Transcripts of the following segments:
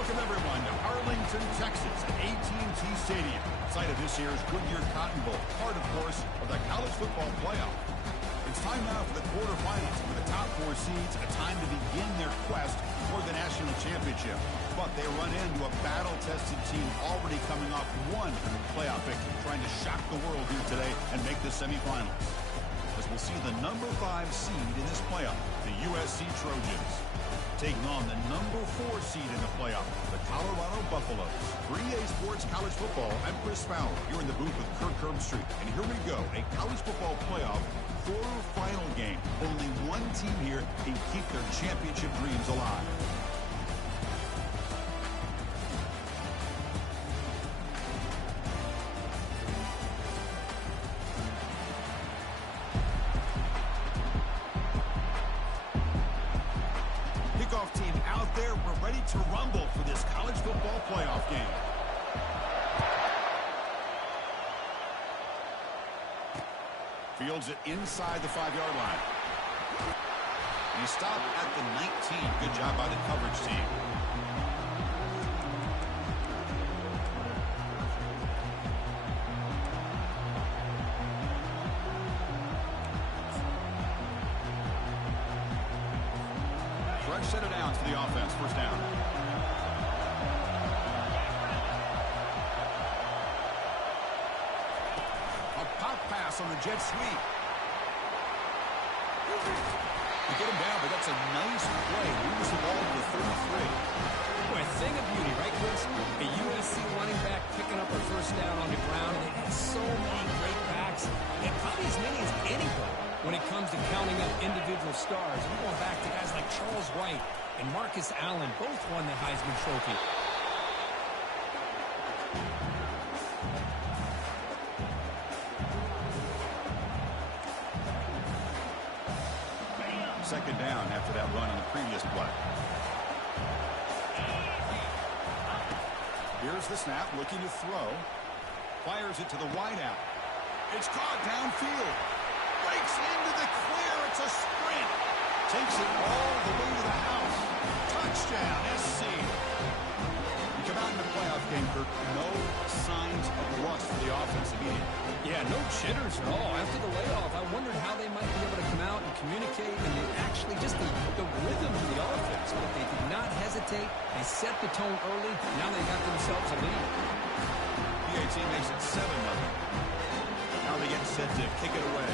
Welcome, everyone, to Arlington, Texas, at AT&T Stadium, site of this year's Goodyear Cotton Bowl, part, of course, of the college football playoff. It's time now for the quarterfinals, for the top 4 seeds, a time to begin their quest for the national championship. But they run into a battle-tested team already coming off one playoff victory, trying to shock the world here today and make the semifinals. As we'll see the number 5 seed in this playoff, the USC Trojans, taking on the number 4 seed in the playoff, the Colorado Buffaloes. For EA Sports College Football, I'm Chris Fowler, here in the booth with Kirk Herbstreit. And here we go, a college football playoff quarterfinal game. Only one team here can keep their championship dreams alive. Kickoff team out there. We're ready to rumble for this college football playoff game. Fields it inside the 5-yard line. And he stopped at the 19. Good job by the coverage team. Fresh set of downs for the offense. First down. On the jet sweep. You get him down, but that's a nice play. Moves the ball to the 33. Boy, a thing of beauty, right, Chris? A USC running back picking up a first down on the ground, and they've had so many great backs, and probably as many as anybody when it comes to counting up individual stars. We're going back to guys like Charles White and Marcus Allen, both won the Heisman Trophy. Second down after that run on the previous play. Here's the snap, looking to throw. Fires it to the wideout. It's caught downfield. Breaks into the clear. It's a sprint. Takes it all the way to the house. Touchdown, SC. You come out in the playoff game, Kirk. No signs of rust for the offense immediately. Yeah, no jitters at all. After the layoff, I wondered how they might be able to come out and communicate, and they actually just the rhythm of the offense. But they did not hesitate. They set the tone early. Now they got themselves a lead. PAT makes it 7-0. Now they get set to kick it away.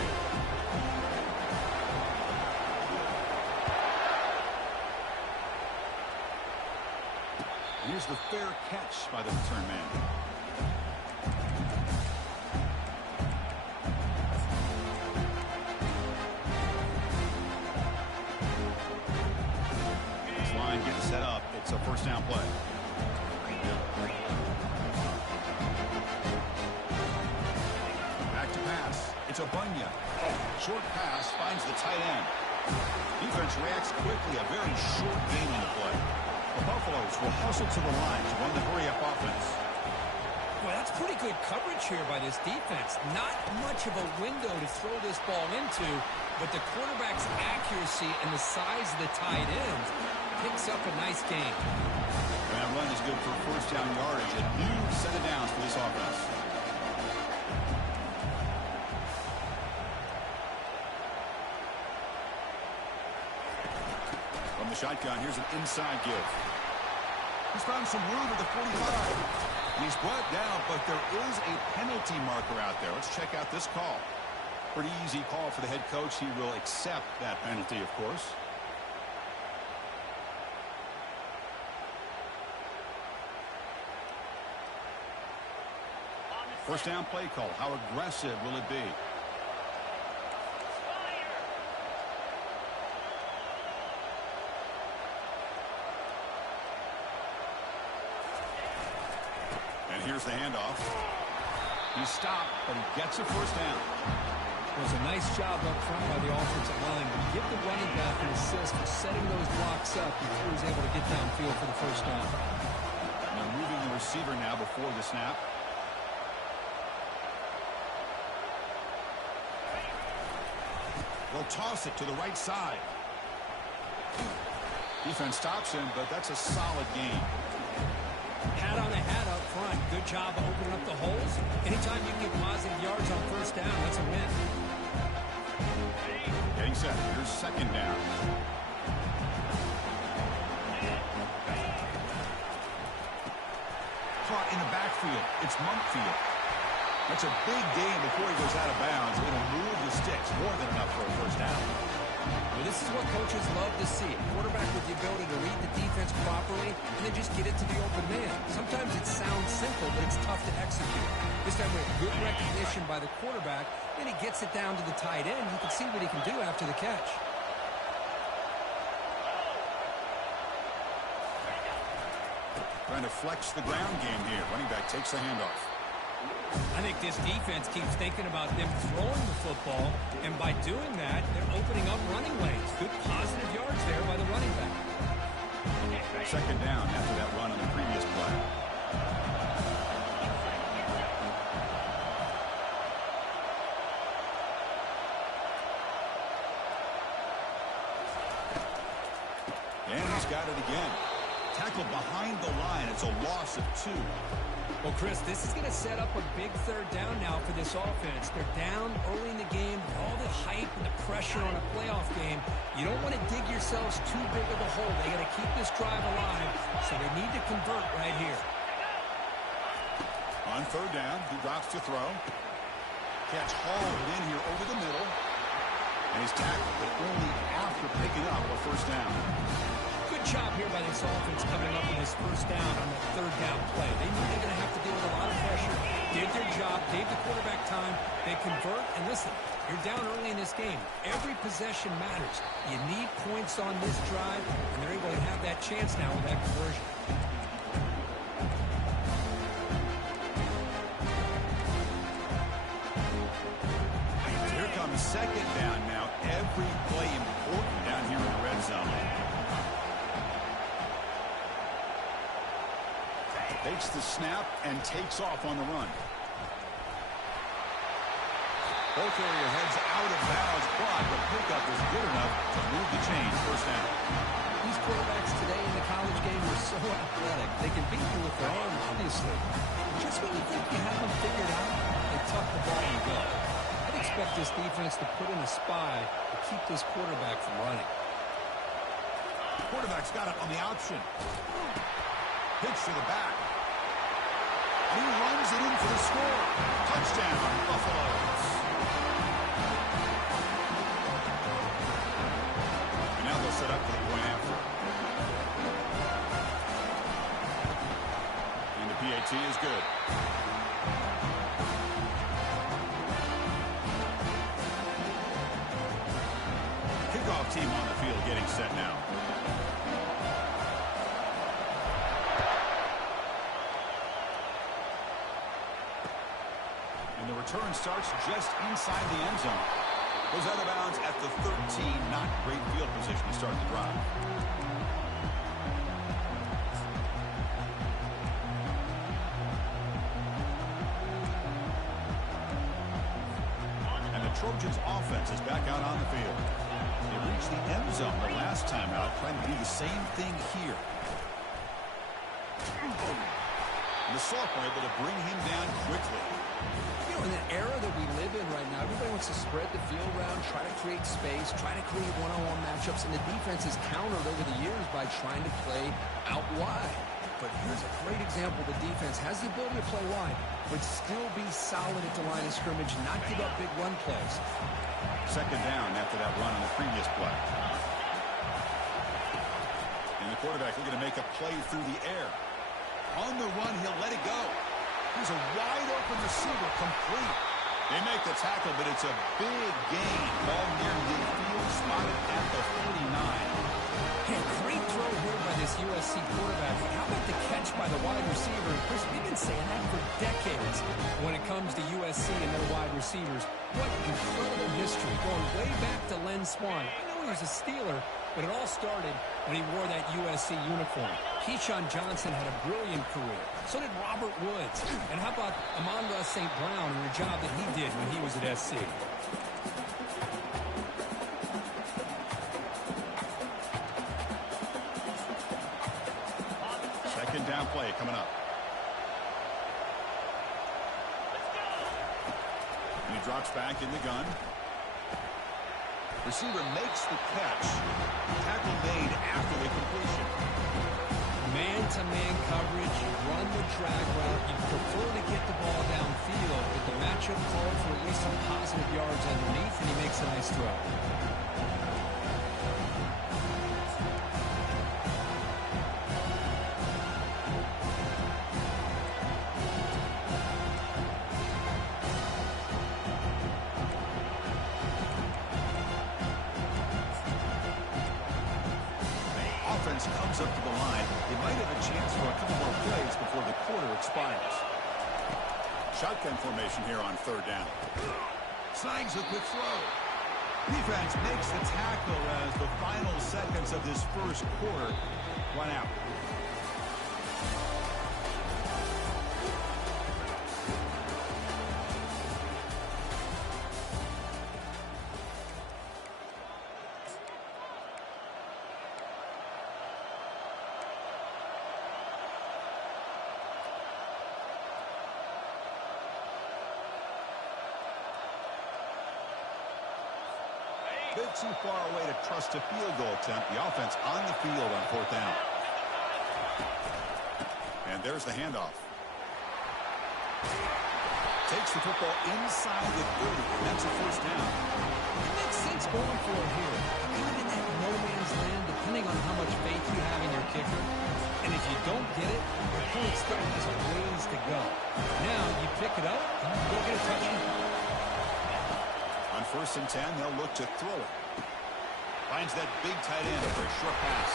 Here's the fair catch by the return man. This line getting set up. It's a first down play. Back to pass. It's a Bunya. Short pass finds the tight end. Defense reacts quickly. A very short gain on the play. The Buffaloes will hustle to the line to run the hurry-up offense. Well, that's pretty good coverage here by this defense. Not much of a window to throw this ball into, but the quarterback's accuracy and the size of the tight ends picks up a nice gain. And that run is good for first down yardage. A new set of downs for this offense. From the shotgun, here's an inside give. He's found some room at the 45. He's brought down, but there is a penalty marker out there. Let's check out this call. Pretty easy call for the head coach. He will accept that penalty, of course. First down play call. How aggressive will it be? And here's the handoff. He's stopped, but he gets a first down. It was a nice job up front by the offensive line. Give the running back an assist for setting those blocks up before he was able to get downfield for the first down. Now moving the receiver now before the snap. They'll toss it to the right side. Defense stops him, but that's a solid gain. Hat on a hat up front. Good job of opening up the holes. Anytime you can get positive yards on first down, that's a win. Getting set. Here's second down. Caught in the backfield. It's Mumpfield. That's a big gain before he goes out of bounds. It'll move the sticks. More than enough for a first down. Well, this is what coaches love to see. A quarterback with the ability to read the defense properly and then just get it to the open man. Sometimes it sounds simple, but it's tough to execute. This time with good recognition by the quarterback, then he gets it down to the tight end. You can see what he can do after the catch. Trying to flex the ground game here. Running back takes the handoff. I think this defense keeps thinking about them throwing the football, and by doing that, they're opening up running lanes. Good positive yards there by the running back. Second down after that run on the previous play. And he's got it again. Tackled behind the line. It's a loss of 2. Well, Chris, this is going to set up a big third down now for this offense. They're down early in the game. All the hype and the pressure on a playoff game. You don't want to dig yourselves too big of a hole. They got to keep this drive alive, so they need to convert right here. On third down, he drops to throw. Catch hauled in here over the middle. And he's tackled, but only after picking up a first down. Good job here by this offense coming up in this first down on that third down play. They knew they're going to have to deal with a lot of pressure. Did their job, gave the quarterback time. They convert, and listen, you're down early in this game. Every possession matters. You need points on this drive, and they're able to have that chance now with that conversion. Here comes second down now. Every play important down here in the red zone. Takes the snap and takes off on the run. Both area heads out of bounds, but the pickup is good enough to move the chains. First down. These quarterbacks today in the college game are so athletic. They can beat you with their arm, obviously. Just when you think you have them figured out, they tuck the ball and go. I'd expect this defense to put in a spy to keep this quarterback from running. The quarterback's got it on the option. Pitch to the back. He runs it in for the score. Touchdown, Buffaloes. And now they'll set up for the point after. And the PAT is good. Kickoff team on the field getting set now. And the return starts just inside the end zone. Goes out of bounds at the 13. Not great field position to start the drive. And the Trojans' offense is back out on the field. They reached the end zone the last time out, trying to do the same thing here. And the sophomore able to bring him down quickly. You know, in the era that we live in right now, everybody wants to spread the field around, try to create space, try to create one-on-one matchups, and the defense is countered over the years by trying to play out wide. But here's a great example. The defense has the ability to play wide, but still be solid at the line of scrimmage, not give up big run plays. Second down after that run on the previous play. And the quarterback looking to make a play through the air. On the run, he'll let it go. Here's a wide-open receiver, complete. They make the tackle, but it's a big gain. Ball near midfield, spotted at the 49. Hey, great throw here by this USC quarterback. But how about the catch by the wide receiver? And Chris, we've been saying that for decades when it comes to USC and their wide receivers. What incredible history, going way back to Len Swan. I know he was a Steeler, but it all started when he wore that USC uniform. Keyshawn Johnson had a brilliant career. So did Robert Woods. And how about Amon-Ra St. Brown and the job that he did when he was at SC? Second down play coming up. drops back in the gun. Receiver makes the catch. Tackle made after the completion. Man-to-man coverage, you run the drag route, you prefer to get the ball downfield, but the matchup called for at least some positive yards underneath, and he makes a nice throw. Comes up to the line. They might have a chance for a couple more plays before the quarter expires. Shotgun formation here on third down. Signs a quick throw. Defense makes the tackle as the final seconds of this first quarter run out. Bit too far away to trust a field goal attempt. The offense on the field on fourth down. And there's the handoff. Takes the football inside the 30, and that's a first down. It makes sense going for it here. Kind of in that no man's land, depending on how much faith you have in your kicker. And if you don't get it, your point still has a ways to go. Now you pick it up, and you go get a touchdown. On 1st and 10, they'll look to throw it. Finds that big tight end for a short pass.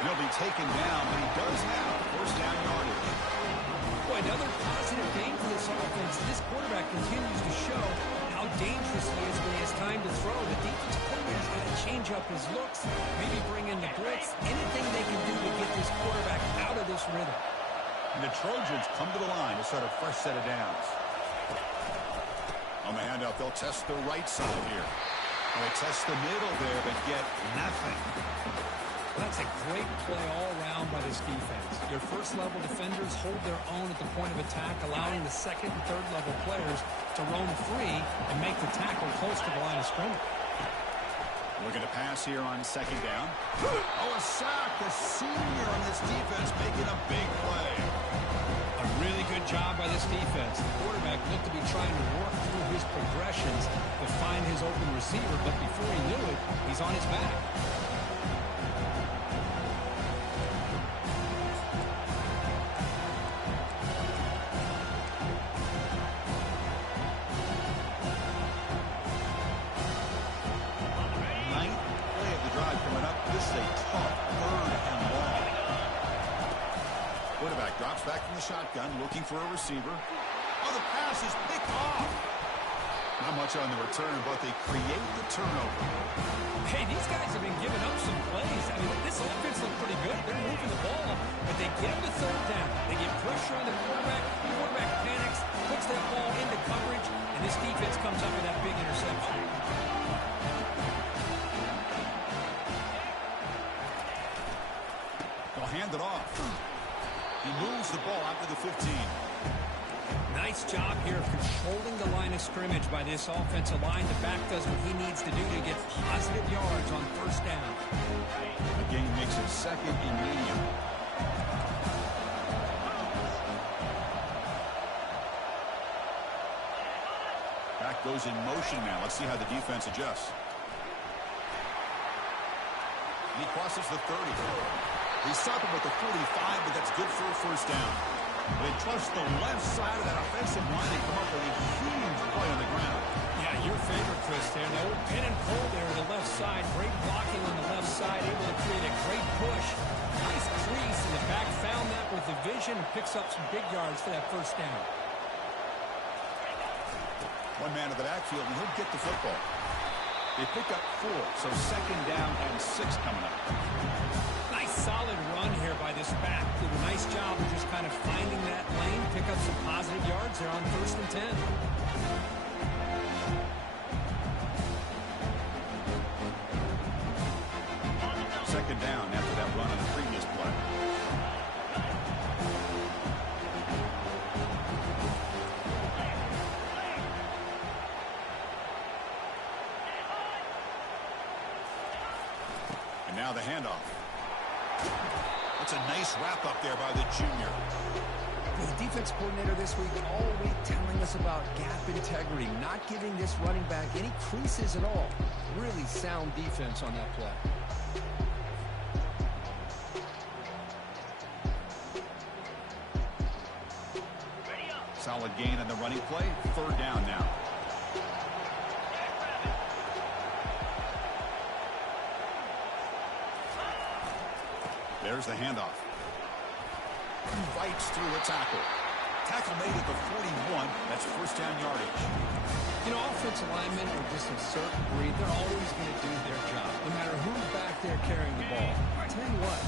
And he'll be taken down, but he does have first down yardage. Boy, another positive game for this offense. This quarterback continues to show how dangerous he is when he has time to throw. The defensive coordinator's got to change up his looks, maybe bring in the blitz, anything they can do to get this quarterback out of this rhythm. And the Trojans come to the line to start a fresh set of downs. On the handoff, they'll test the right side here. And they test the middle there, but get nothing. Well, that's a great play all around by this defense. Your first-level defenders hold their own at the point of attack, allowing the second and third-level players to roam free and make the tackle close to the line of scrimmage. Looking to pass here on second down. Oh, a sack. The senior on this defense making a big play. A really good job by this defense. The quarterback looked to be trying to work through his progressions to find his open receiver, but before he knew it, he's on his back. Ninth play of the drive coming up. This is a tough third and long. Quarterback drops back from the shotgun, looking for a receiver. Oh, the pass is picked off. Not much on the return, but they create the turnover. Hey, these guys have been giving up some plays. I mean, this offense looked pretty good. They're moving the ball, but they get the third down. They get pressure on the quarterback. The quarterback panics, puts that ball into coverage, and this defense comes up with that big interception. They'll hand it off. He moves the ball out to the 15. Nice job here of controlling the line of scrimmage by this offensive line. The back does what he needs to do to get positive yards on first down. The game makes it second and medium. Back goes in motion now. Let's see how the defense adjusts. And he crosses the 30. They stop him at the 45, but that's good for a first down. They trust the left side of that offensive line and come up with a huge play on the ground. Yeah, your favorite, Chris, there. The old pin and pull there to the left side. Great blocking on the left side, able to create a great push. Nice crease, and the back found that with the vision and picks up some big yards for that first down. One man to the backfield, and he'll get the football. They pick up 4, so second down and 6 coming up. Nice solid run here by this back. Did a nice job of just kind of finding that lane, pick up some positive yards there on 1st and 10. Second down after that run on the previous play. Now the handoff. That's a nice wrap up there by the junior. The defense coordinator this week all week telling us about gap integrity, not giving this running back any creases at all. Really sound defense on that play. Solid gain on the running play. Third down now. There's the handoff. Fights through a tackle. Tackle made at the 41. That's first down yardage. You know, offensive linemen are just a certain breed. They're always going to do their job, no matter who's back there carrying the ball. I tell you what,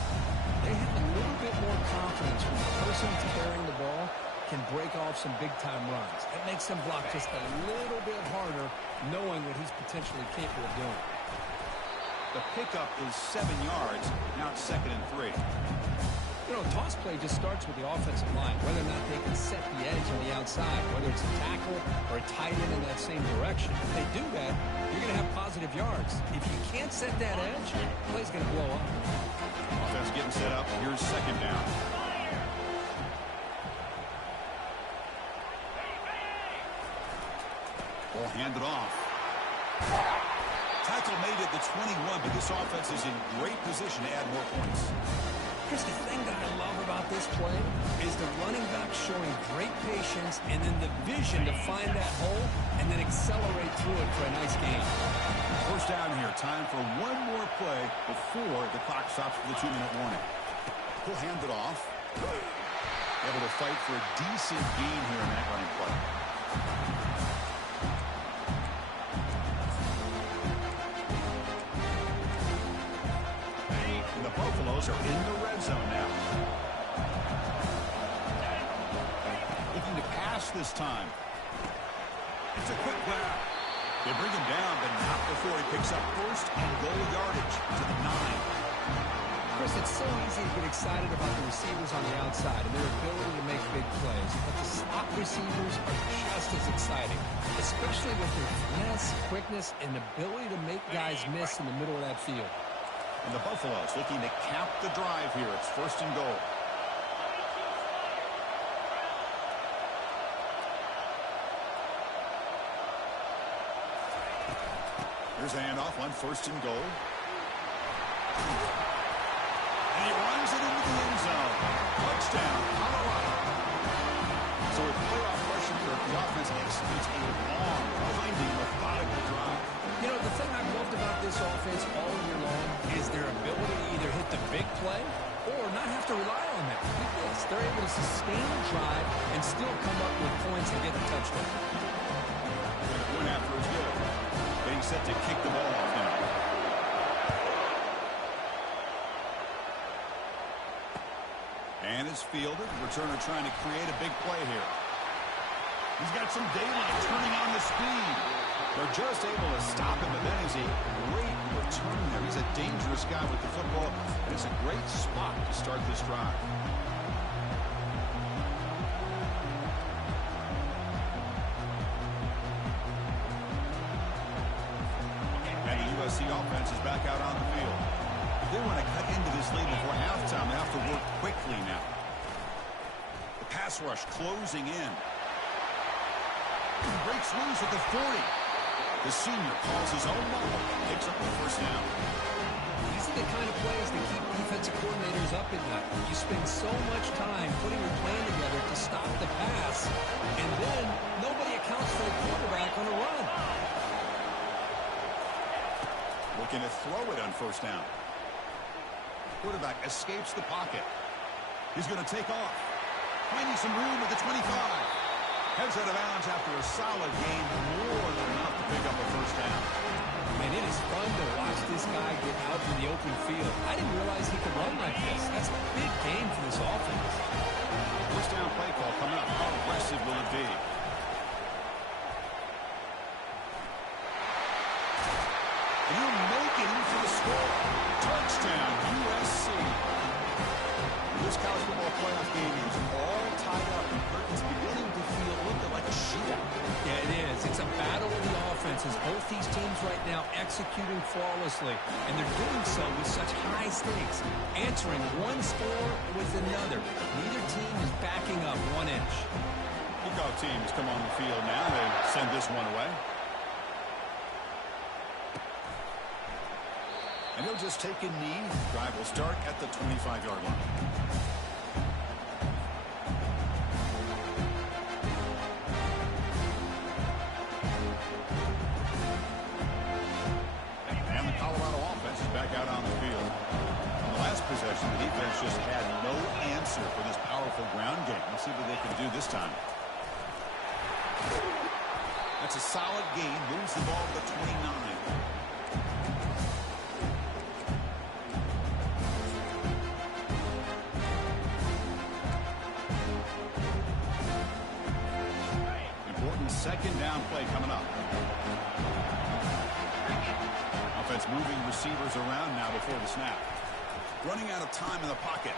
they have a little bit more confidence when the person carrying the ball can break off some big-time runs. It makes them block just a little bit harder, knowing what he's potentially capable of doing. The pickup is 7 yards. Now it's 2nd and 3. You know, toss play just starts with the offensive line, whether or not they can set the edge on the outside, whether it's a tackle or a tight end in that same direction. If they do that, you're going to have positive yards. If you can't set that edge, the play's going to blow up. Offense getting set up. Here's 2nd down. Ball handed off. Tackle made at the 21, but this offense is in great position to add more points. Chris, the thing that I love about this play is the running back showing great patience and then the vision to find that hole and then accelerate through it for a nice gain. First down here. Time for one more play before the clock stops for the 2-minute warning. He'll hand it off. Able to fight for a decent gain here in that running play. Buffaloes are in the red zone now. Looking to pass this time. It's a quick grab. They bring him down, but not before he picks up first and goal yardage to the 9. Chris, it's so easy to get excited about the receivers on the outside and their ability to make big plays, but the slot receivers are just as exciting, especially with their finesse, quickness, and ability to make guys miss in the middle of that field. And the Buffaloes looking to cap the drive here. It's 1st and goal. Here's a handoff on 1st and goal. And he runs it into the end zone. Touchdown, Colorado. So with playoff pressure here, the offense executes a long, winding, methodical drive. You know, the thing I've loved about this offense all year long is their ability to either hit the big play or not have to rely on that. Look at this. They're able to sustain the drive and still come up with points and get the touchdown. The point after is good. Getting set to kick the ball off now. And it's fielded. Returner trying to create a big play here. He's got some daylight turning on the speed. They're just able to stop him, but that is a great return there. He's a dangerous guy with the football, and it's a great spot to start this drive. And the USC offense is back out on the field. If they want to cut into this lead before halftime, they have to work quickly now. The pass rush closing in. He breaks loose at the 40. The senior calls his own ball, picks up the first down. These are the kind of plays that keep defensive coordinators up at night. You spend so much time putting your plan together to stop the pass, and then nobody accounts for the quarterback on a run. Looking to throw it on first down. Quarterback escapes the pocket. He's going to take off. Finding some room at the 25. Heads out of bounds after a solid gain, more than enough to pick up a first down. Man, it is fun to watch this guy get out in the open field. I didn't realize he could run like this. That's a big gain for this offense. First down play call coming up. How aggressive will it be? And he'll make it in for the score. Touchdown, USC. This college football playoff game is all tied up and curtains beginning to feel looking like a shootout. Yeah, it is. It's a battle of the offenses. Both these teams right now executing flawlessly, and they're doing so with such high stakes, answering one score with another. Neither team is backing up 1 inch. Kickoff teams come on the field now. They send this one away. And he'll just take a knee. Drive will start at the 25-yard line. And the Colorado offense is back out on the field. On the last possession, the defense just had no answer for this powerful ground game. Let's see what they can do this time. That's a solid gain. Moves the ball to the 29. Second down play coming up. Offense moving receivers around now before the snap. Running out of time in the pocket.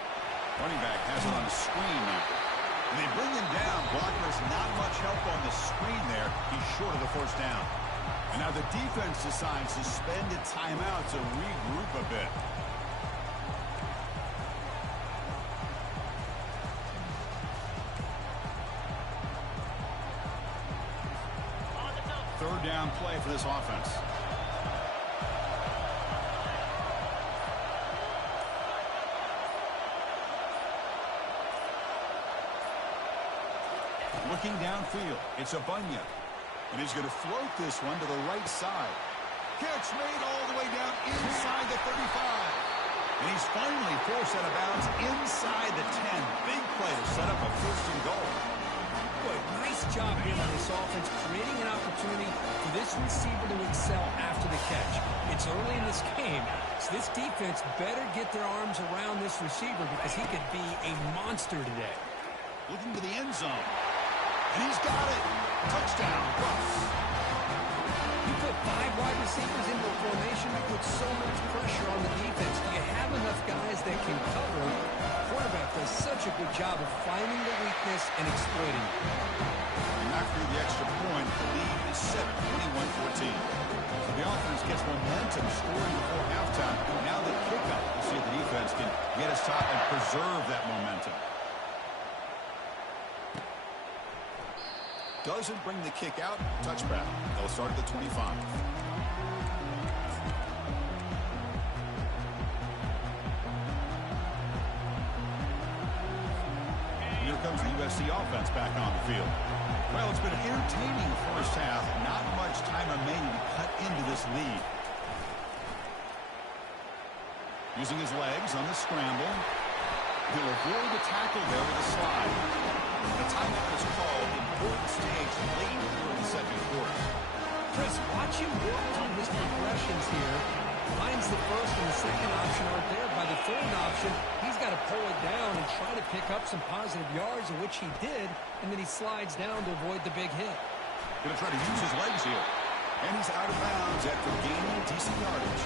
Running back has it on the screen now. And they bring him down. Blocker's not much help on the screen there. He's short of the first down. And now the defense decides to spend a timeout to regroup a bit. Third down play for this offense. Looking downfield, it's a Bunya. And he's going to float this one to the right side. Catch made all the way down inside the 35. And he's finally forced out of bounds inside the 10. Big play to set up a first and goal. Boy, nice job here on this offense, creating an opportunity for this receiver to excel after the catch. It's early in this game, so this defense better get their arms around this receiver because he could be a monster today. Looking to the end zone. And he's got it. Touchdown, Russ. You put 5 wide receivers into a formation, that puts so much pressure on the defense. Do you have enough guys that can cover? The quarterback does such a good job of finding the weakness and exploiting it. Knock through the extra point. The lead is set 21-14. So the offense gets momentum scoring before halftime. Now the kickoff. We'll see if the defense can get us top and preserve that momentum. Doesn't bring the kick out. Touchback. They'll start at the 25. Here comes the USC offense back on the field. Well, it's been an entertaining first half. Not much time remaining to cut into this lead. Using his legs on the scramble. He'll avoid the tackle there with a slide. The timeout is called. Important stage late in the second quarter. Chris, watch him work on his progressions here. Finds the first and the second option aren't there. By the third option, he's got to pull it down and try to pick up some positive yards, in which he did, and then he slides down to avoid the big hit. Going to try to use his legs here. And he's out of bounds after gaining decent yardage.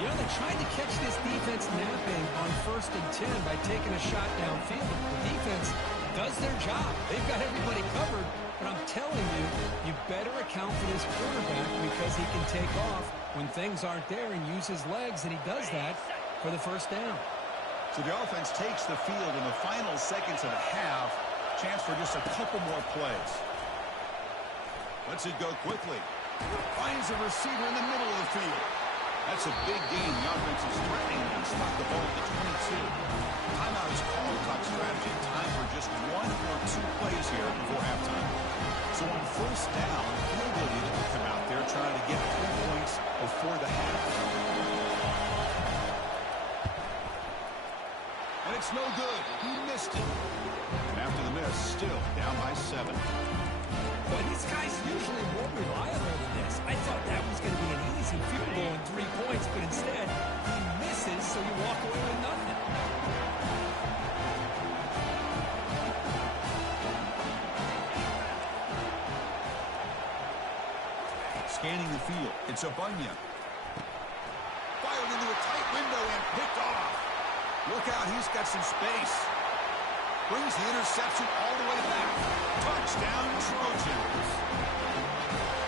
You know, they tried to catch this defense napping on 1st and 10 by taking a shot downfield. The defense does their job. They've got everybody covered, but I'm telling you, you better account for this quarterback because he can take off when things aren't there and use his legs, and he does that for the first down. So the offense takes the field in the final seconds of the half. Chance for just a couple more plays. Lets it go quickly. Finds a receiver in the middle of the field. That's a big gain. The offense is threatening and stop the ball at the 22. Timeout is called to talk strategy. Time for just 1 or 2 plays here before halftime. So on first down, field goal unit will come out there trying to get 3 points before the half. And it's no good. He missed it. And after the miss, still down by 7. But these guys usually more reliable than this. I thought that was going to be an easy field goal and 3 points, but instead, he misses, so you walk away with nothing. Scanning the field, it's a Bunya. Fired into a tight window and picked off. Look out, he's got some space. Brings the interception all the way back. Touchdown, Trojans.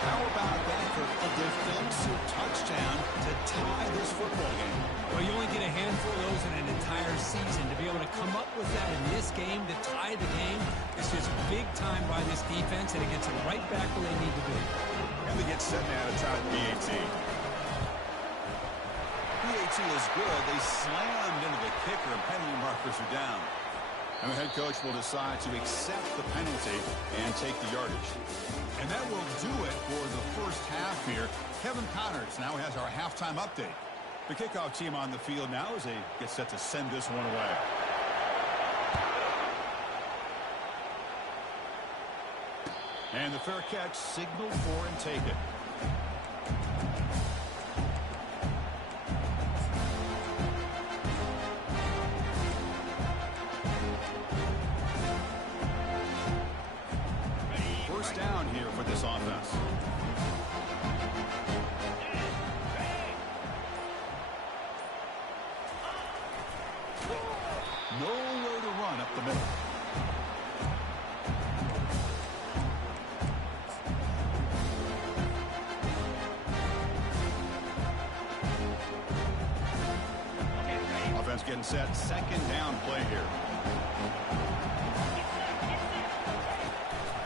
How about that for a defensive touchdown to tie this football game? Well, you only get a handful of those in an entire season. To be able to come up with that in this game to tie the game is just big time by this defense, and it gets them right back where they need to be. And they get set now to try the PAT. PAT is good. They slammed into the kicker, and penalty markers are down. And the head coach will decide to accept the penalty and take the yardage. And that will do it for the first half here. Kevin Connors now has our halftime update. The kickoff team on the field now as they get set to send this one away. And the fair catch signaled for and taken. First down here for this offense. Nowhere to run up the middle. Offense getting set. Second down play here.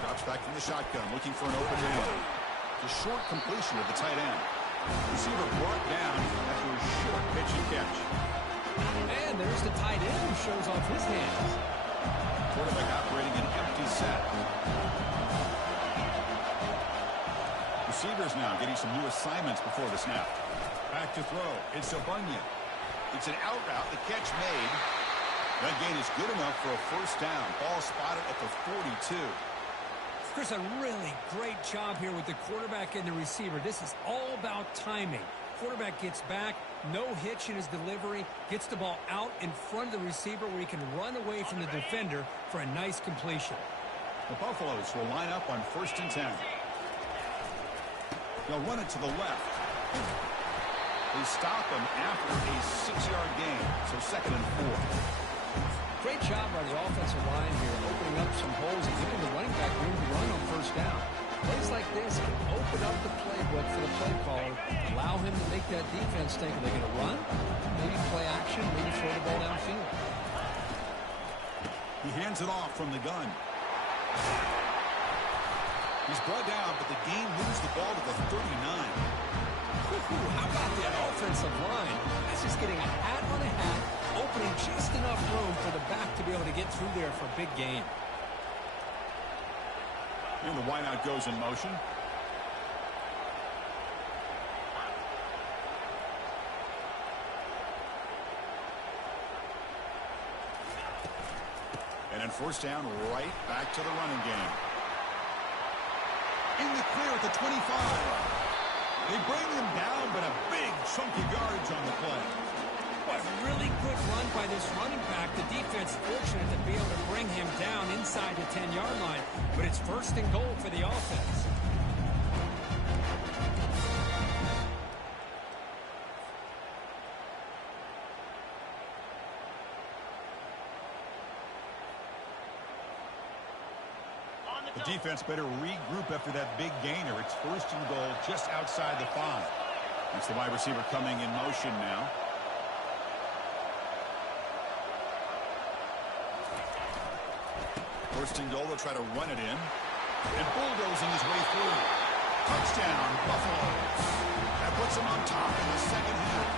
Drops back from the shotgun, looking for an open man. It's a short completion of the tight end. Receiver brought down after a short pitch and catch. And there's the tight end who shows off his hands. Quarterback operating an empty set. Receivers now getting some new assignments before the snap. Back to throw. It's a Bunyan. It's an out route. The catch made. That gain is good enough for a first down. Ball spotted at the 42. Chris, a really great job here with the quarterback and the receiver. This is all about timing. Quarterback gets back, no hitch in his delivery, gets the ball out in front of the receiver where he can run away from the defender for a nice completion. The Buffaloes will line up on 1st and 10. They'll run it to the left. They stop him after a 6-yard gain, so 2nd and 4. Great job by the offensive line here, opening up some holes and giving the running back room to run on first down. Plays like this can open up the playbook for the play caller, allow him to make that defense think, are they going to run? Maybe play action, maybe throw the ball downfield. He hands it off from the gun. He's brought down, but the game moves the ball to the 39. How about that offensive line? That's just getting a hat on a hat, opening just enough room for the back to be able to get through there for a big gain. And the wideout goes in motion. And then first down, right back to the running game. In the clear at the 25. They bring him down, but a big chunk of yards on the play. What a really good run by this running back. The defense fortunate to be able to bring him down inside the 10-yard line, but it's 1st and goal for the offense. The defense better regroup after that big gainer. It's 1st and goal just outside the 5. It's the wide receiver coming in motion now. First and goal, they'll try to run it in. And bulldozing his way through. Touchdown, Buffaloes. That puts them on top in the second half.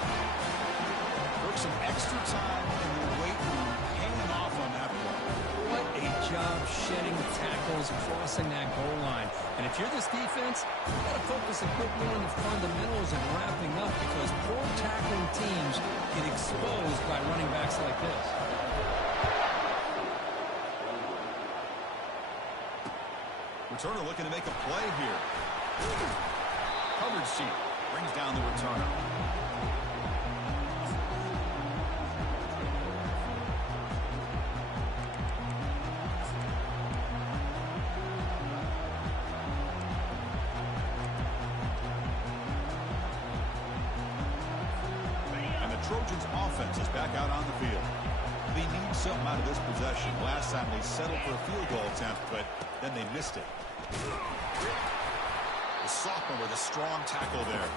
Took some extra time in the weight room hanging off on that play. What a job shedding tackles, crossing that goal line. And if you're this defense, you've got to focus a bit more on the fundamentals and wrapping up, because poor tackling teams get exposed by running backs like this. Returner looking to make a play here. Coverage sheet brings down the returner. And the Trojans offense is back out on the field. They need something out of this possession. Last time they settled for a field goal attempt, but then they missed it. The sophomore with a strong tackle there.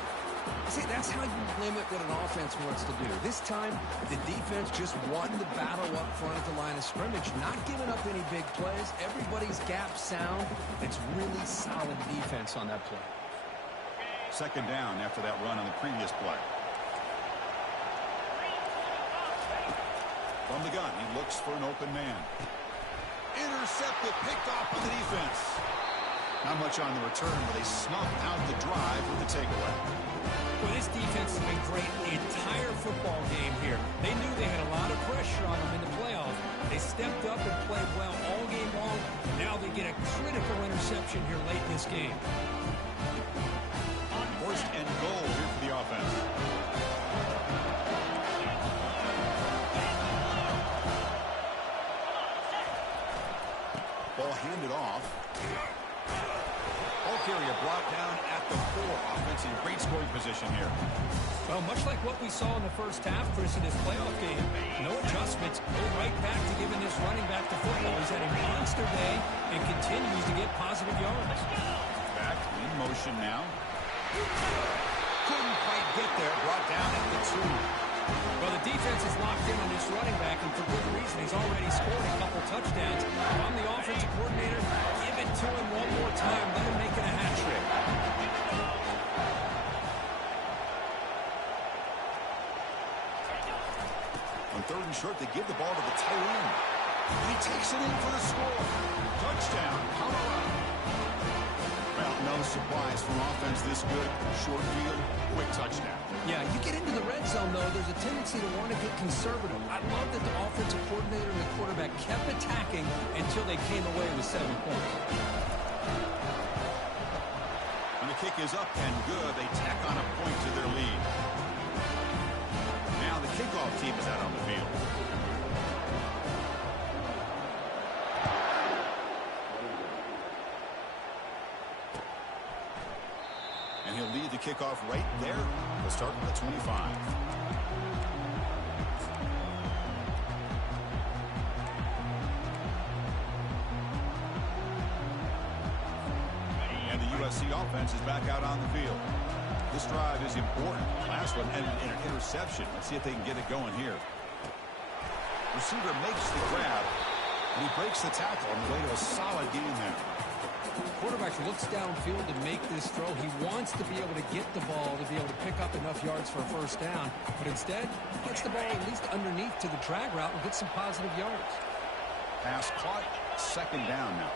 See, that's how you limit what an offense wants to do. This time, the defense just won the battle up front at the line of scrimmage, not giving up any big plays. Everybody's gap sound. It's really solid defense on that play. Second down after that run on the previous play. From the gun, he looks for an open man. Intercepted, picked off by the defense. Not much on the return, but they snuffed out the drive with the takeaway. Well, this defense has been great the entire football game here. They knew they had a lot of pressure on them in the playoffs. They stepped up and played well all game long. Now they get a critical interception here late in this game. First and goal here for the offense. Ball handed off. Ball carrier brought down at the 4. Offense in great scoring position here. Well, much like what we saw in the first half, Chris, in this playoff game, no adjustments. Go right back to giving this running back to football. He's had a monster day and continues to get positive yards. Back in motion now. Couldn't quite get there. Brought down at the 2. Well, the defense is locked in on this running back, and for good reason. He's already scored a couple touchdowns. If I'm the offensive coordinator, give it to him one more time. Let him make it a hat trick. On third and short, they give the ball to the tight end. And he takes it in for the score. Touchdown, Colorado. Well, no surprise from offense this good. Short field, quick touchdown. Yeah, you get into the red zone, though, there's a tendency to want to get conservative. I love that the offensive coordinator and the quarterback kept attacking until they came away with 7 points. And the kick is up and good. They tack on a point to their lead. Now the kickoff team is out on the field. And he'll lead the kickoff right there. We'll start with the 25. And the USC offense is back out on the field. This drive is important. Last one ended in an interception. Let's see if they can get it going here. Receiver makes the grab, and he breaks the tackle on the way to a solid gain there. Quarterback looks downfield to make this throw. He wants to be able to get the ball to be able to pick up enough yards for a first down, but instead gets the ball at least underneath to the drag route and gets some positive yards. Pass caught, second down now.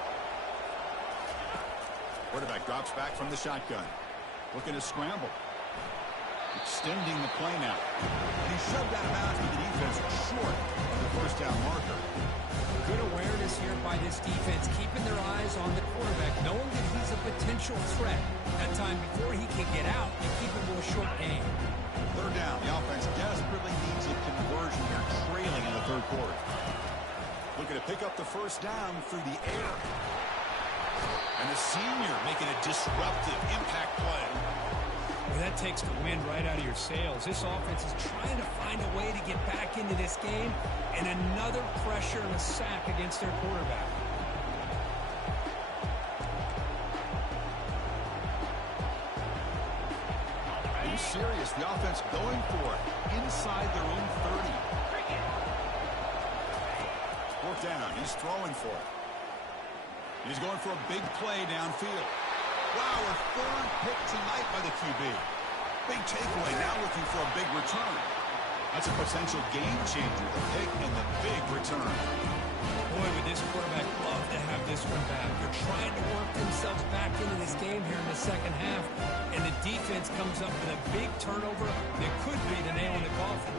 Quarterback drops back from the shotgun. Looking to scramble. Extending the play now. And he shoved out of bounds with the defense short of the first down marker. Good awareness here by this defense, keeping their eyes on the quarterback, knowing that he's a potential threat. That time before he can get out and keep him to a short gain. Third down. The offense desperately needs a conversion here, trailing in the third quarter. Looking to pick up the first down through the air. And the senior making a disruptive impact play. Well, that takes the wind right out of your sails. This offense is trying to find a way to get back into this game, and another pressure and a sack against their quarterback. Are you serious? The offense going for it inside their own 30. Fourth down. He's throwing for it. He's going for a big play downfield. Wow, a third pick tonight by the QB. Big takeaway, now looking for a big return. That's a potential game changer, the pick and the big return. Boy, would this quarterback love to have this one back. They're trying to work themselves back into this game here in the second half, and the defense comes up with a big turnover that could be the nail in the coffin.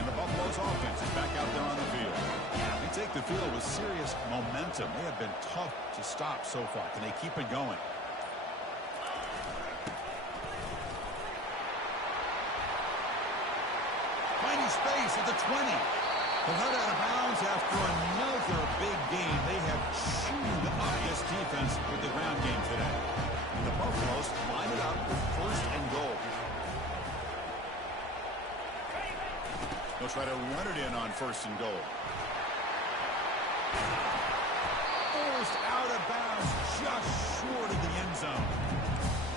And the Buffalo's offense is back out there on the field. They take the field with serious momentum. They have been tough to stop so far. Can they keep it going? Finding space at the 20. They're let out of bounds after another big game. They have chewed up this defense with the ground game today. And the Buffaloes line it up with first and goal. They'll try to run it in on 1st and goal. Forced out of bounds, just short of the end zone.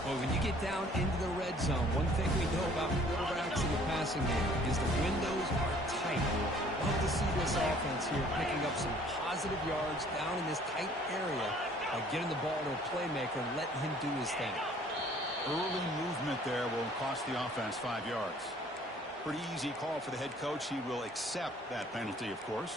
Well, when you get down into the red zone, one thing we know about quarterbacks in the passing game is the windows are tight. Love to see this offense here picking up some positive yards down in this tight area by getting the ball to a playmaker and letting him do his thing. Early movement there will cost the offense 5 yards. Pretty easy call for the head coach. He will accept that penalty, of course.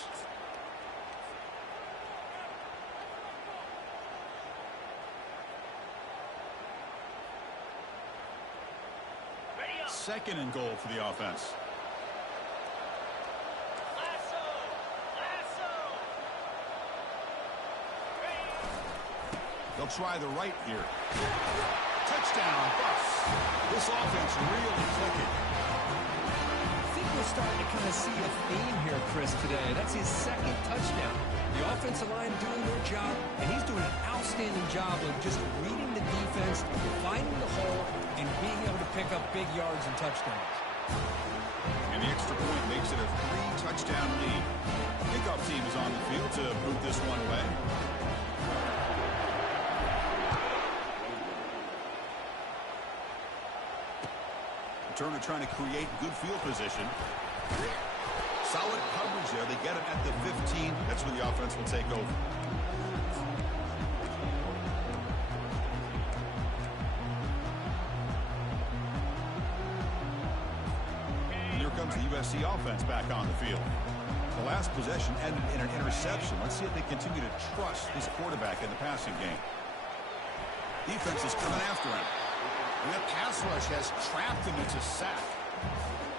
Second and goal for the offense. They'll try the right here. Touchdown, Bucks. This offense really clicking. I think we're starting to kind of see a theme here, Chris, today. That's his second touchdown. The offensive line doing their job, and he's doing an outstanding job of just reading the defense, finding the hole, and being able to pick up big yards and touchdowns. And the extra point makes it a 3-touchdown lead. Kickoff team is on the field to boot this one away. Turner trying to create good field position. Solid coverage there. They get him at the 15. That's where the offense will take over. And here comes the USC offense back on the field. The last possession ended in an interception. Let's see if they continue to trust this quarterback in the passing game. Defense is coming after him. And that pass rush has trapped him into sack.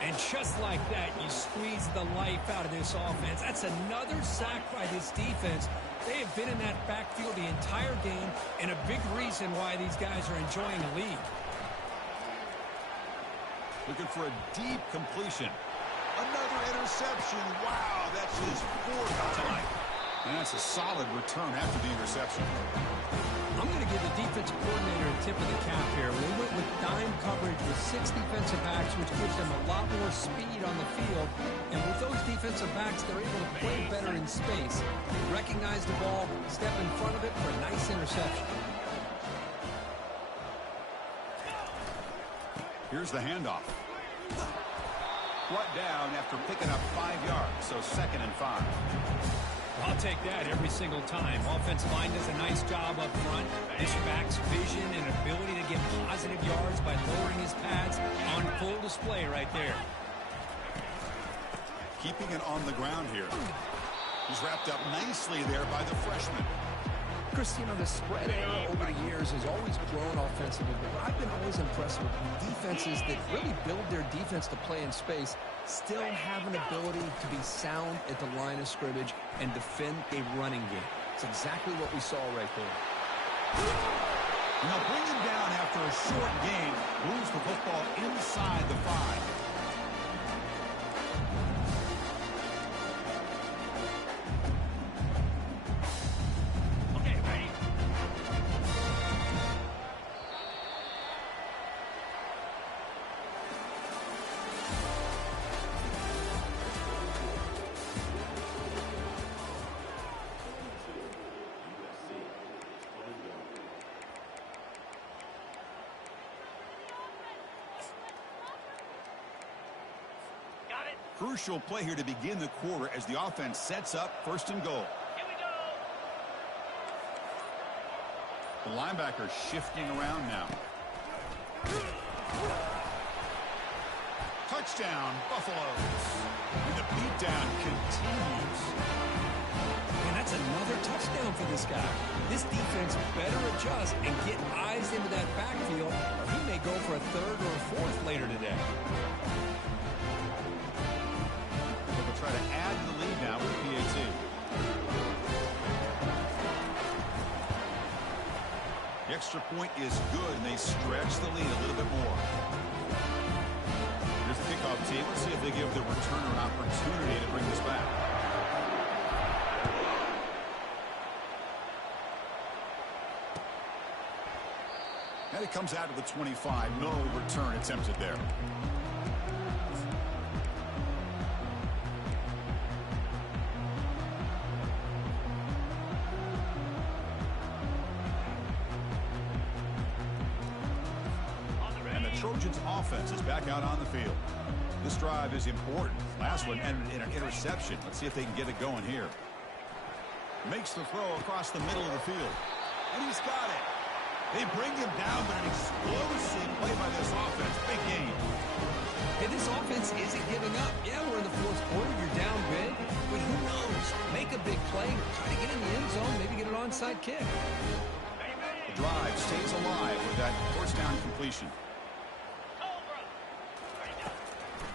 And just like that, you squeeze the life out of this offense. That's another sack by this defense. They have been in that backfield the entire game, and a big reason why these guys are enjoying the lead. Looking for a deep completion. Another interception. Wow, that's his 4th tonight. And that's a solid return after the interception. I'm going to give the defensive coordinator a tip of the cap here. They went with dime coverage with 6 defensive backs, which gives them a lot more speed on the field. And with those defensive backs, they're able to play better in space. They recognize the ball, step in front of it for a nice interception. Here's the handoff. Brought down after picking up 5 yards, so 2nd and 5. I'll take that every single time. Offensive line does a nice job up front. This back's vision and ability to get positive yards by lowering his pads on full display right there. Keeping it on the ground here. He's wrapped up nicely there by the freshman. Chris, you know, the spread era over the years has always grown offensively, but I've been always impressed with defenses that really build their defense to play in space, still have an ability to be sound at the line of scrimmage and defend a running game. It's exactly what we saw right there. And they'll bring him down after a short game, moves the football inside the 5. Crucial play here to begin the quarter as the offense sets up 1st and goal. Here we go. The linebacker shifting around now. Touchdown, Buffaloes. And the beatdown continues. And that's another touchdown for this guy. This defense better adjust and get eyes into that backfield, or he may go for a 3rd or a 4th later today. Try to add to the lead now with PAT. The extra point is good, and they stretch the lead a little bit more. Here's the kickoff team. Let's see if they give the returner an opportunity to bring this back. And it comes out of the 25. No return attempted there. Trojans offense is back out on the field. This drive is important. Last one ended in an interception. Let's see if they can get it going here. Makes the throw across the middle of the field. And he's got it. They bring him down, but an explosive play by this offense. Big game. Hey, this offense isn't giving up. Yeah, we're in the fourth quarter. You're down big. But who knows? Make a big play. Try to get in the end zone. Maybe get an onside kick. The drive stays alive with that first down completion.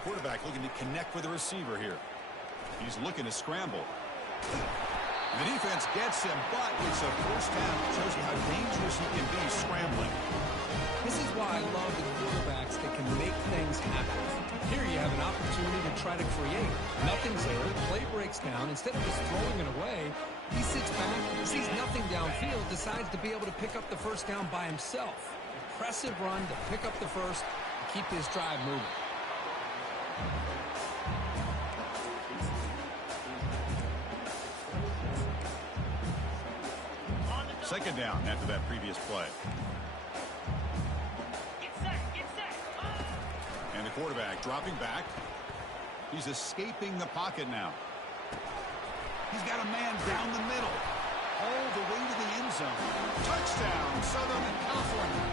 Quarterback looking to connect with the receiver here. He's looking to scramble. The defense gets him, but it's a first down. It shows you how dangerous he can be scrambling. This is why I love the quarterbacks that can make things happen. Here you have an opportunity to try to create. Nothing's there. Play breaks down. Instead of just throwing it away, he sits back, sees nothing downfield, decides to be able to pick up the first down by himself. Impressive run to pick up the first and keep this drive moving. Second down after that previous play. And the quarterback dropping back. He's escaping the pocket now. He's got a man down the middle. All the way to the end zone. Touchdown, Southern California.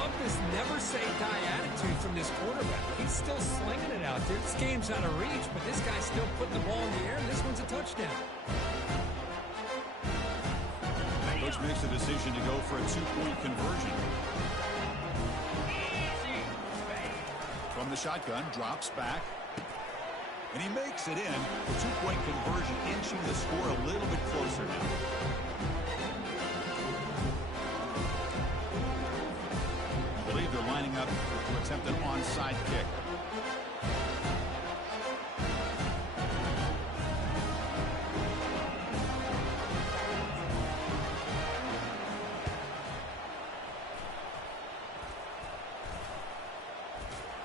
Love this never-say-die attitude from this quarterback. He's still slinging it out there. This game's out of reach, but this guy's still putting the ball in the air, and this one's a touchdown. Coach makes the decision to go for a two-point conversion. From the shotgun, drops back. And he makes it in. The two-point conversion inching the score a little bit closer now. I believe they're lining up to attempt an onside kick.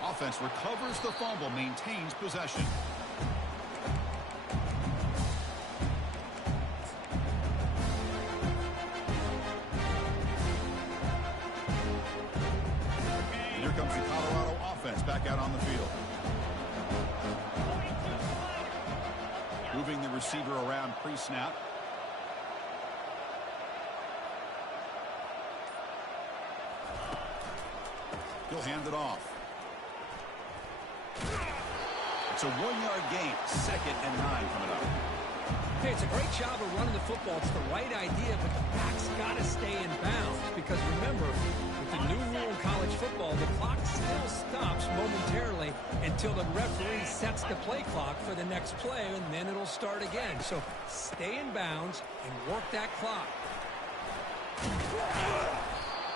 Offense recovers the fumble, maintains possession. And here comes the Colorado offense back out on the field. Moving the receiver around pre-snap. He'll hand it off. It's a 1-yard gain. 2nd and 9 coming up. Hey, it's a great job of running the football. It's the right idea, but the back's got to stay in bounds. Because remember, with the new rule in college football, the clock still stops momentarily until the referee sets the play clock for the next play, and then it'll start again. So stay in bounds and work that clock.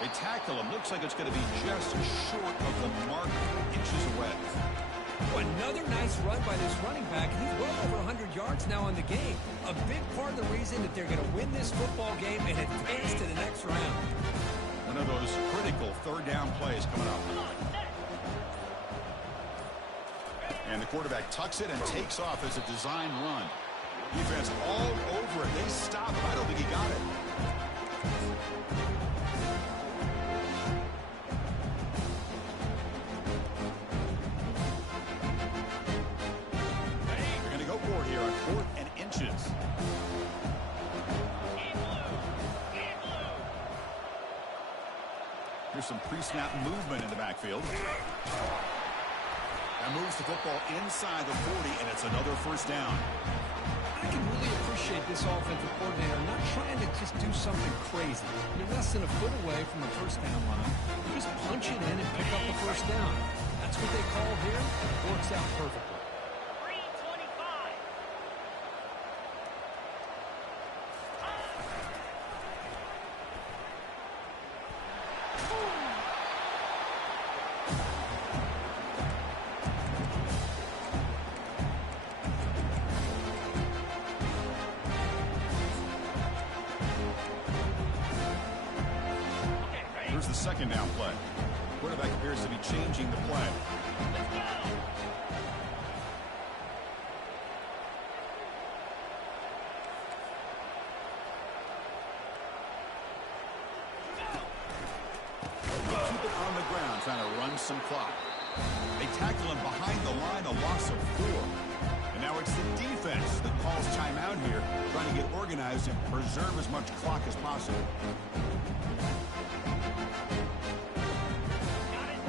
They tackle him. Looks like it's going to be just short of the mark, inches away. Another nice run by this running back. He's well over 100 yards now in the game. A big part of the reason that they're going to win this football game and advance to the next round. One of those critical third down plays coming up. And the quarterback tucks it and takes off as a design run. Defense all over it. They stop him. I don't think he got it. Here on 4th and inches. Here's some pre-snap movement in the backfield. That moves the football inside the 40, and it's another first down. I can really appreciate this offensive coordinator not trying to just do something crazy. You're less than a foot away from the first down line. You just punch it in and pick up the first down. That's what they call here. It works out perfectly. Here's the second down play. Quarterback appears to be changing the play. Keep it on the ground. some clock. They tackle him behind the line, a loss of 4. And now it's the defense that calls timeout here, trying to get organized and preserve as much clock as possible.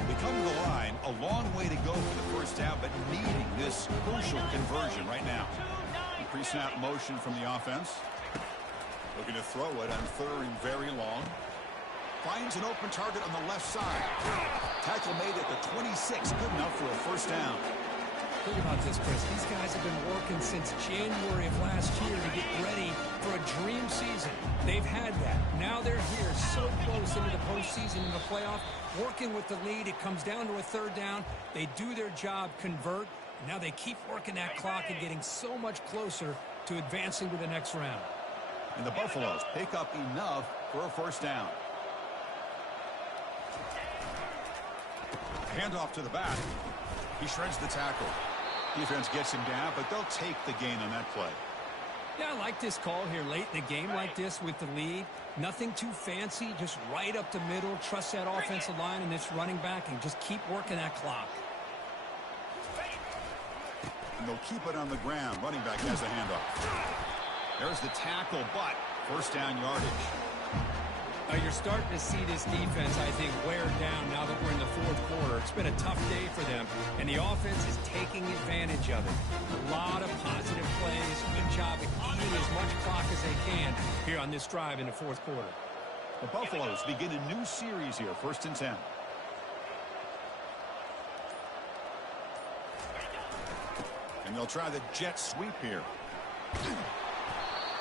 They come to the line, a long way to go for the first down, but needing this crucial conversion right now. Pre-snap motion from the offense. Looking to throw it on 3rd and very long. Finds an open target on the left side. Tackle made at the 26. Good enough for a first down. Think about this, Chris. These guys have been working since January of last year to get ready for a dream season. They've had that. Now they're here so close into the postseason and the playoff. Working with the lead. It comes down to a 3rd down. They do their job, convert. Now they keep working that clock and getting so much closer to advancing to the next round. And the Buffaloes pick up enough for a first down. Handoff to the back. He shreds the tackle. Defense gets him down, but they'll take the gain on that play. Yeah, I like this call here late in the game like this with the lead. Nothing too fancy, just right up the middle. Trust that offensive line and this running back and just keep working that clock. And they'll keep it on the ground. Running back has the handoff. There's the tackle, but first down yardage. You're starting to see this defense, I think, wear down now that we're in the 4th quarter. It's been a tough day for them, and the offense is taking advantage of it. A lot of positive plays. Good job at eating as much clock as they can here on this drive in the 4th quarter. The Buffaloes begin a new series here, 1st and 10. And they'll try the jet sweep here.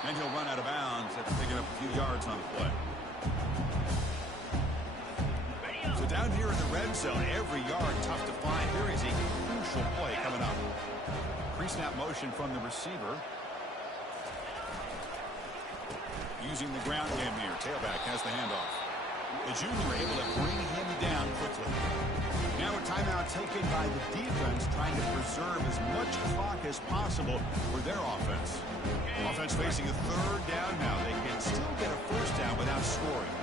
And he'll run out of bounds after picking up a few yards on the play. So down here in the red zone, every yard tough to find. Here is a crucial play coming up. Pre-snap motion from the receiver. Using the ground game here. Tailback has the handoff. The junior able to bring him down quickly. Now a timeout taken by the defense, trying to preserve as much clock as possible for their offense. Offense facing a 3rd down now. They can still get a first down without scoring.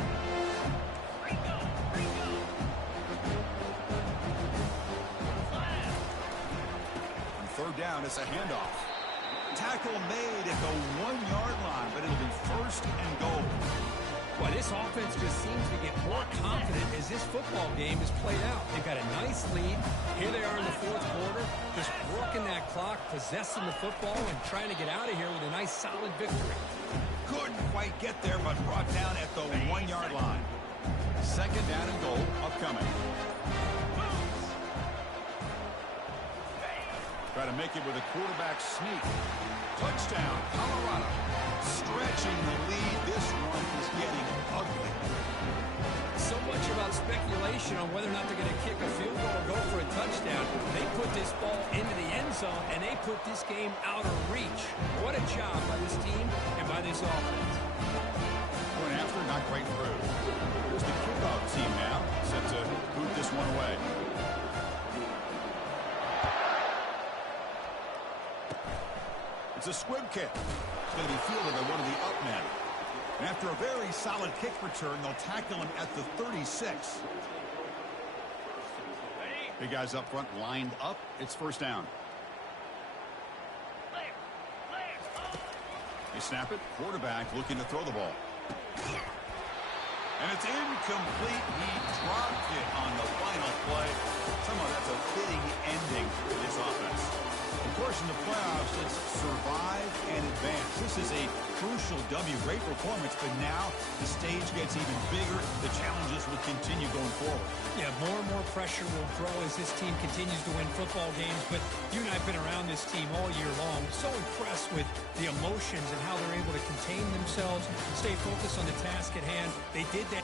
On 3rd down, it's a handoff. Tackle made at the 1-yard line, but it'll be 1st and goal. Well, this offense just seems to get more confident as this football game is played out. They've got a nice lead. Here they are in the 4th quarter, just working that clock, possessing the football, and trying to get out of here with a nice, solid victory. Couldn't quite get there, but brought down at the 1-yard line. 2nd down and goal upcoming. Try to make it with a quarterback sneak. Touchdown, Colorado. Stretching the lead. This one is getting ugly. So much about speculation on whether or not they're going to kick a field goal or go for a touchdown. They put this ball into the end zone, and they put this game out of reach. What a job by this team and by this offense. Point after, not quite through. Here's the kickoff team now, set to boot this one away. It's a squib kick. It's going to be fielded by one of the up men. And after a very solid kick return, they'll tackle him at the 36. Big guys up front lined up. It's first down. They snap it. Quarterback looking to throw the ball. And it's incomplete. He dropped it on the final play. Somehow that's a fitting ending for this offense. Of course, in the playoffs, it's survive and advance. This is a crucial W. Great performance, but now the stage gets even bigger. The challenges will continue going forward. Yeah, more and more pressure will grow as this team continues to win football games. But you and I have been around this team all year long. So impressed with the emotions and how they're able to contain themselves, stay focused on the task at hand. They did that.